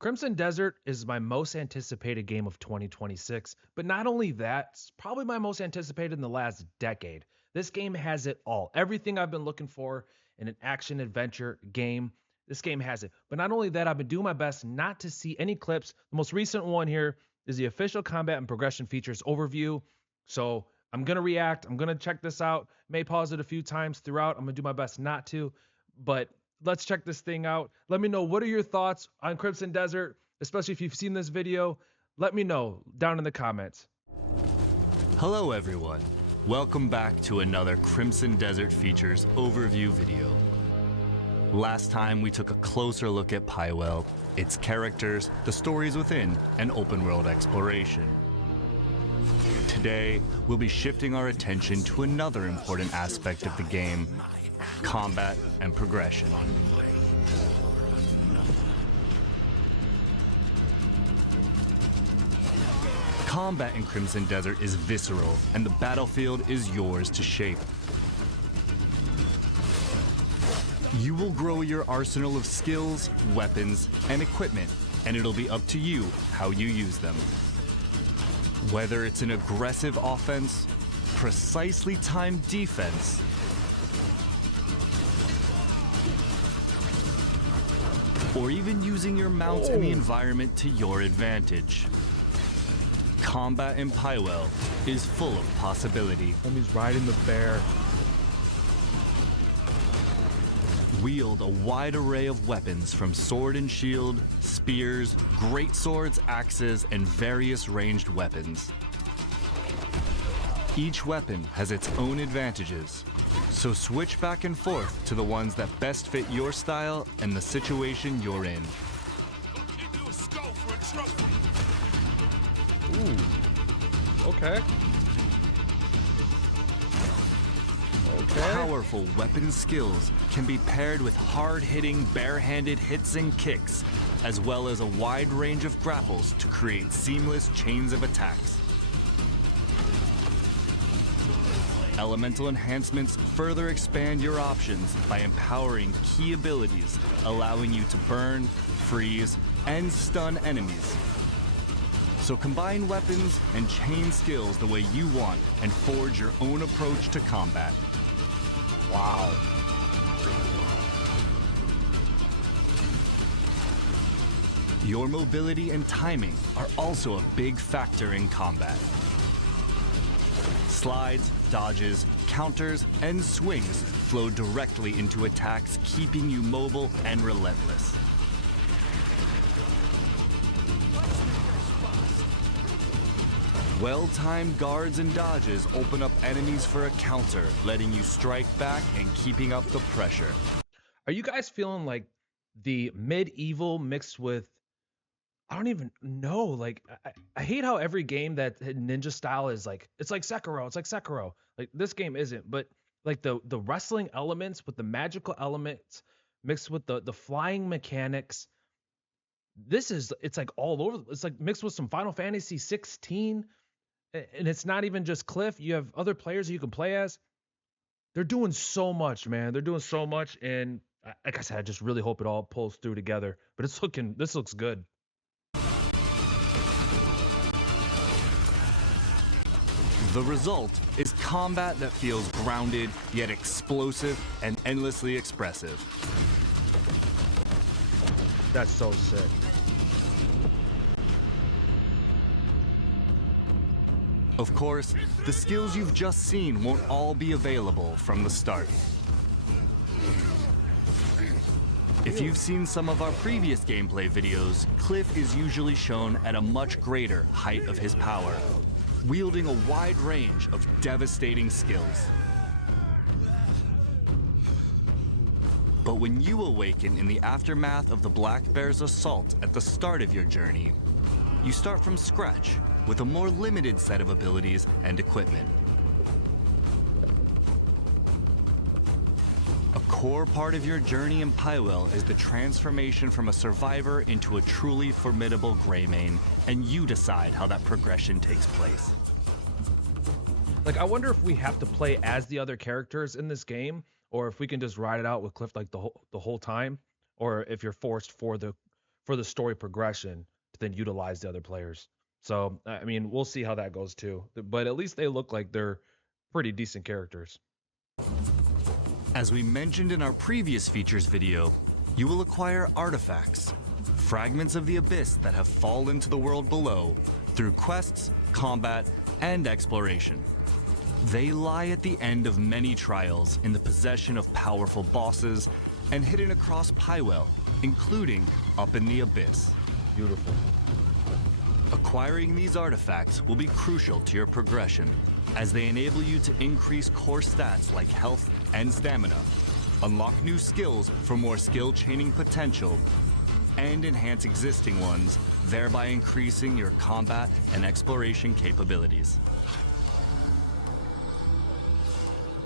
Crimson Desert is my most anticipated game of 2026, but not only that, it's probably my most anticipated in the last decade. This game has it all. Everything I've been looking for in an action adventure game, this game has it. But not only that, I've been doing my best not to see any clips. The most recent one here is the official combat and progression features overview. So I'm going to react. I'm going to check this out. May pause it a few times throughout. I'm going to do my best not to, but let's check this thing out. Let me know, what are your thoughts on Crimson Desert, especially if you've seen this video. Let me know down in the comments. Hello everyone, welcome back to another Crimson Desert Features overview video. Last time we took a closer look at Pywell, its characters, the stories within, and open world exploration. Today, we'll be shifting our attention to another important aspect of the game: combat and progression. Combat in Crimson Desert is visceral, and the battlefield is yours to shape. You will grow your arsenal of skills, weapons, and equipment, and it'll be up to you how you use them. Whether it's an aggressive offense, precisely timed defense, or even using your mounts and the environment to your advantage. Combat in Pywell is full of possibility. Homie's riding the bear. Wield a wide array of weapons from sword and shield, spears, great swords, axes, and various ranged weapons. Each weapon has its own advantages, so switch back and forth to the ones that best fit your style and the situation you're in. Ooh. Okay. Powerful weapon skills can be paired with hard-hitting, bare-handed hits and kicks, as well as a wide range of grapples to create seamless chains of attacks. Elemental enhancements further expand your options by empowering key abilities, allowing you to burn, freeze, and stun enemies. So combine weapons and chain skills the way you want and forge your own approach to combat. Wow. Your mobility and timing are also a big factor in combat. Slides, dodges, counters, and swings flow directly into attacks, keeping you mobile and relentless. Well-timed guards and dodges open up enemies for a counter, letting you strike back and keeping up the pressure. Are you guys feeling like the medieval mixed with, I don't even know, like I hate how every game that ninja style is like, it's like Sekiro. Like this game isn't, but like the wrestling elements with the magical elements mixed with the flying mechanics. It's like all over. It's like mixed with some Final Fantasy 16. And it's not even just Kliff. You have other players that you can play as. They're doing so much, man. They're doing so much. And like I said, I just really hope it all pulls through together. But this looks good. The result is combat that feels grounded, yet explosive and endlessly expressive. That's so sick. Of course, the skills you've just seen won't all be available from the start. If you've seen some of our previous gameplay videos, Kliff is usually shown at a much greater height of his power, wielding a wide range of devastating skills. But when you awaken in the aftermath of the Black Bear's assault at the start of your journey, you start from scratch with a more limited set of abilities and equipment. A core part of your journey in Pywell is the transformation from a survivor into a truly formidable Greymane, and you decide how that progression takes place. Like, I wonder if we have to play as the other characters in this game, or if we can just ride it out with Kliff like the whole time, or if you're forced for the for the story progression to then utilize the other players. So I mean, we'll see how that goes too. But at least they look like they're pretty decent characters. As we mentioned in our previous features video, you will acquire artifacts, fragments of the abyss that have fallen to the world below through quests, combat, and exploration. They lie at the end of many trials in the possession of powerful bosses and hidden across Pywell, including up in the abyss. Beautiful. Acquiring these artifacts will be crucial to your progression, as they enable you to increase core stats like health and stamina, unlock new skills for more skill chaining potential, and enhance existing ones, thereby increasing your combat and exploration capabilities.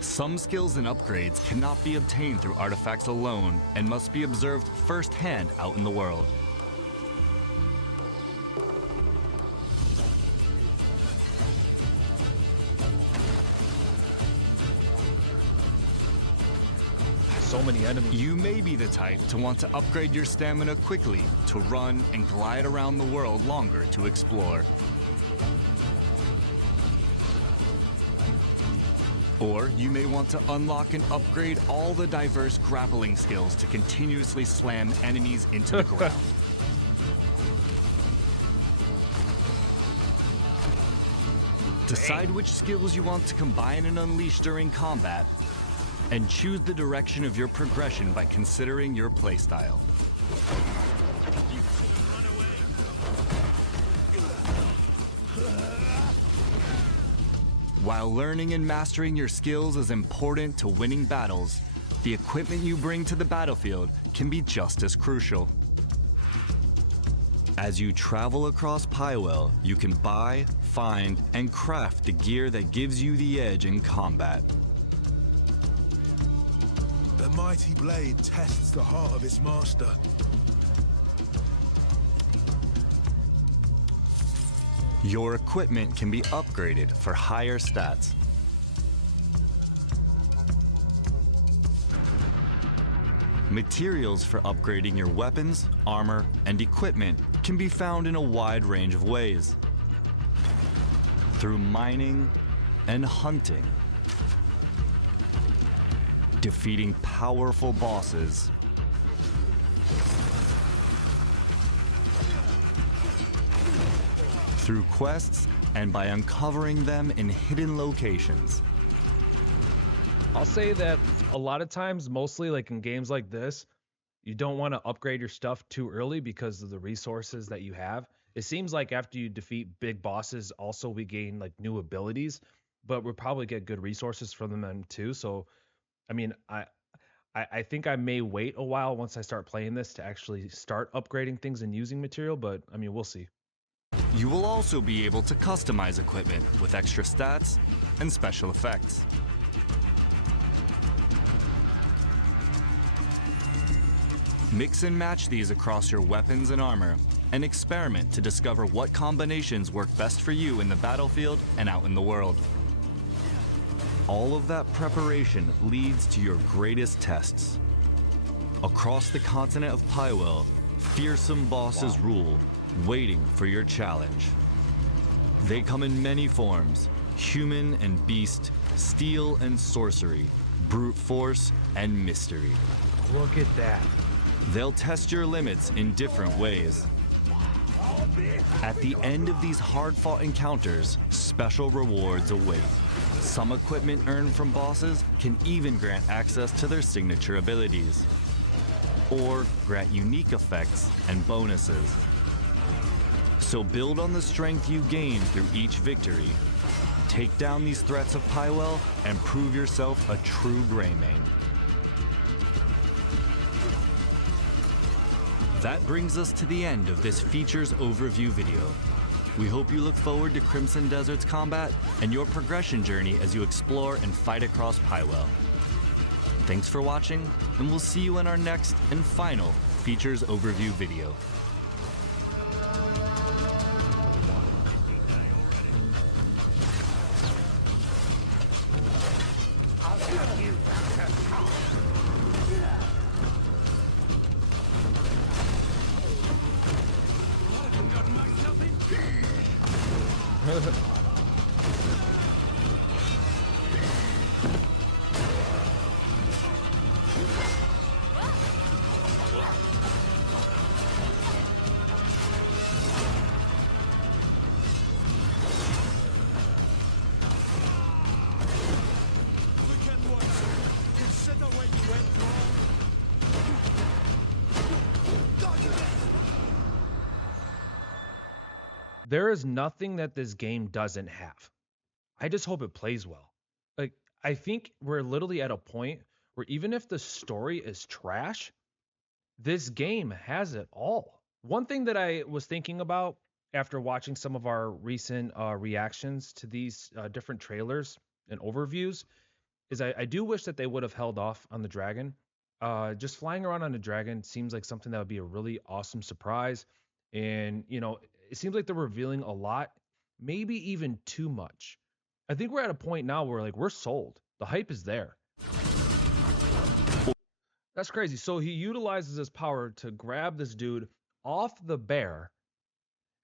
Some skills and upgrades cannot be obtained through artifacts alone and must be observed firsthand out in the world. So many enemies. You may be the type to want to upgrade your stamina quickly to run and glide around the world longer to explore. Or you may want to unlock and upgrade all the diverse grappling skills to continuously slam enemies into the ground. Decide which skills you want to combine and unleash during combat, and choose the direction of your progression by considering your playstyle. While learning and mastering your skills is important to winning battles, the equipment you bring to the battlefield can be just as crucial. As you travel across Pywell, you can buy, find, and craft the gear that gives you the edge in combat. The mighty blade tests the heart of its master. Your equipment can be upgraded for higher stats. Materials for upgrading your weapons, armor, and equipment can be found in a wide range of ways. Through mining and hunting, defeating powerful bosses, through quests, and by uncovering them in hidden locations. I'll say that a lot of times, mostly like in games like this, you don't want to upgrade your stuff too early because of the resources that you have. It seems like after you defeat big bosses, also we gain like new abilities, but we'll probably get good resources from them too. So, I mean, I think I may wait a while once I start playing this to actually start upgrading things and using material, but I mean, we'll see. You will also be able to customize equipment with extra stats and special effects. Mix and match these across your weapons and armor, and experiment to discover what combinations work best for you in the battlefield and out in the world. All of that preparation leads to your greatest tests. Across the continent of Pywell, fearsome bosses rule, waiting for your challenge. They come in many forms: human and beast, steel and sorcery, brute force and mystery. Look at that. They'll test your limits in different ways. At the end of these hard-fought encounters, special rewards await. Some equipment earned from bosses can even grant access to their signature abilities, or grant unique effects and bonuses. So build on the strength you gain through each victory. Take down these threats of Pywell and prove yourself a true Greymane. That brings us to the end of this features overview video. We hope you look forward to Crimson Desert's combat and your progression journey as you explore and fight across Pywell. Thanks for watching, and we'll see you in our next and final features overview video. Consider where you went wrong. There is nothing that this game doesn't have. I just hope it plays well. Like, I think we're literally at a point where even if the story is trash, this game has it all. One thing that I was thinking about after watching some of our recent reactions to these different trailers and overviews is I do wish that they would have held off on the dragon. Just flying around on a dragon seems like something that would be a really awesome surprise. And, it seems like they're revealing a lot, maybe even too much. I think we're at a point now where like we're sold. The hype is there. That's crazy. So he utilizes his power to grab this dude off the bear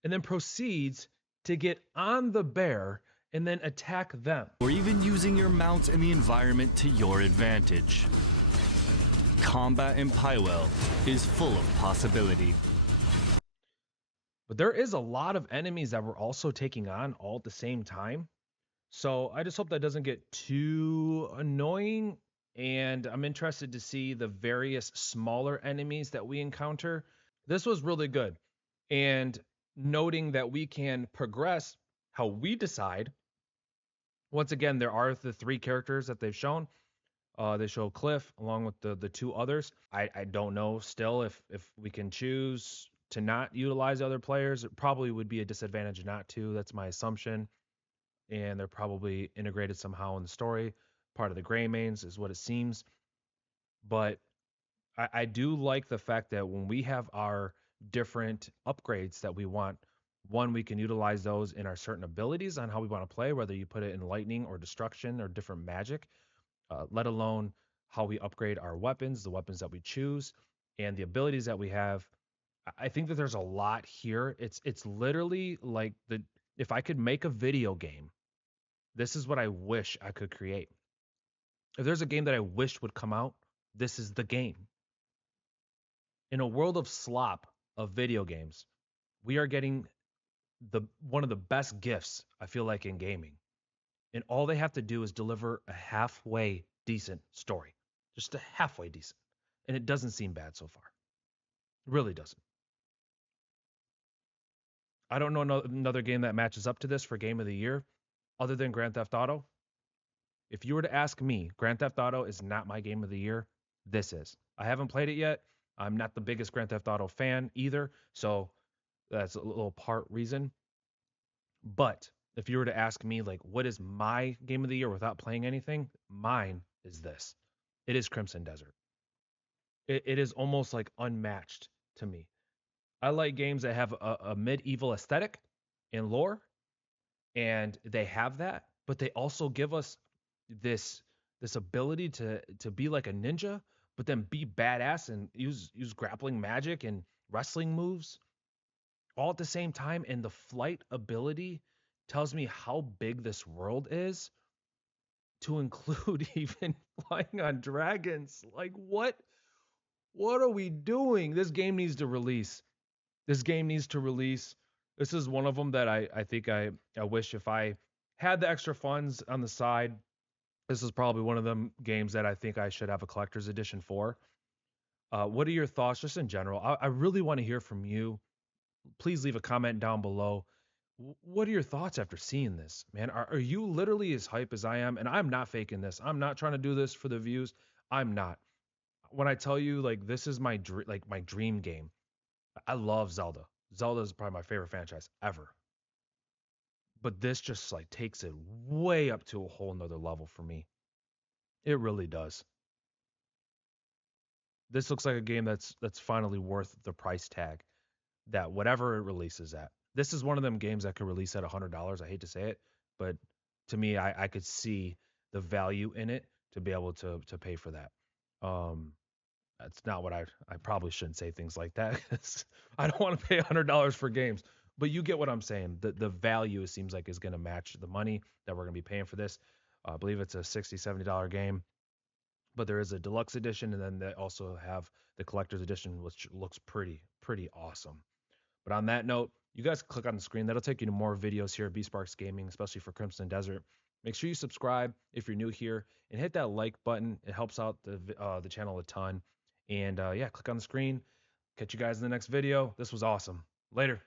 and then proceeds to get on the bear and then attack them. Or even using your mount and the environment to your advantage. Combat in Pywell is full of possibility. But there is a lot of enemies that we're also taking on all at the same time. So I just hope that doesn't get too annoying. And I'm interested to see the various smaller enemies that we encounter. This was really good. And noting that we can progress how we decide. Once again, there are the 3 characters that they've shown. They show Kliff along with the 2 others. I don't know still if we can choose to not utilize other players. It probably would be a disadvantage not to. That's my assumption. And they're probably integrated somehow in the story. Part of the gray mains is what it seems. But I do like the fact that when we have our different upgrades that we want, one, we can utilize those in our certain abilities on how we want to play, whether you put it in lightning or destruction or different magic, let alone how we upgrade our weapons, the weapons that we choose, and the abilities that we have. I think that there's a lot here. It's literally like if I could make a video game, this is what I wish I could create. If there's a game that I wish would come out, this is the game. In a world of slop of video games, we are getting one of the best gifts I feel like in gaming. And all they have to do is deliver a halfway decent story. Just a halfway decent. And it doesn't seem bad so far. It really doesn't. I don't know another game that matches up to this for game of the year other than Grand Theft Auto. If you were to ask me, Grand Theft Auto is not my game of the year. This is. I haven't played it yet. I'm not the biggest Grand Theft Auto fan either, so that's a little part reason. But if you were to ask me, like, what is my game of the year without playing anything, mine is this. It is Crimson Desert. It is almost like unmatched to me. I like games that have a medieval aesthetic and lore, and they have that, but they also give us this ability to be like a ninja, but then be badass and use grappling magic and wrestling moves all at the same time. And the flight ability tells me how big this world is, to include even flying on dragons. Like, what are we doing? This game needs to release. This game needs to release. This is one of them that I think I wish if I had the extra funds on the side, this is probably one of them games that I think I should have a collector's edition for. What are your thoughts just in general? I really want to hear from you. Please leave a comment down below. What are your thoughts after seeing this, man? Are you literally as hype as I am? And I'm not faking this. I'm not trying to do this for the views. I'm not. When I tell you, like, this is my dream game. I love Zelda. Zelda is probably my favorite franchise ever. But this just like takes it way up to a whole nother level for me. It really does. This looks like a game that's finally worth the price tag that whatever it releases at. This is one of them games that could release at $100. I hate to say it, but to me, I could see the value in it to be able to pay for that. That's not what I probably shouldn't say things like that, 'cause I don't want to pay $100 for games. but you get what I'm saying. The value, it seems like, is going to match the money that we're going to be paying for this. I believe it's a $60-$70 game, but there is a deluxe edition, and then they also have the collector's edition, which looks pretty awesome. But on that note, you guys click on the screen. That'll take you to more videos here at B Sparks Gaming, especially for Crimson Desert. Make sure you subscribe if you're new here, and hit that like button. It helps out the channel a ton. And yeah, click on the screen. Catch you guys in the next video. This was awesome. Later.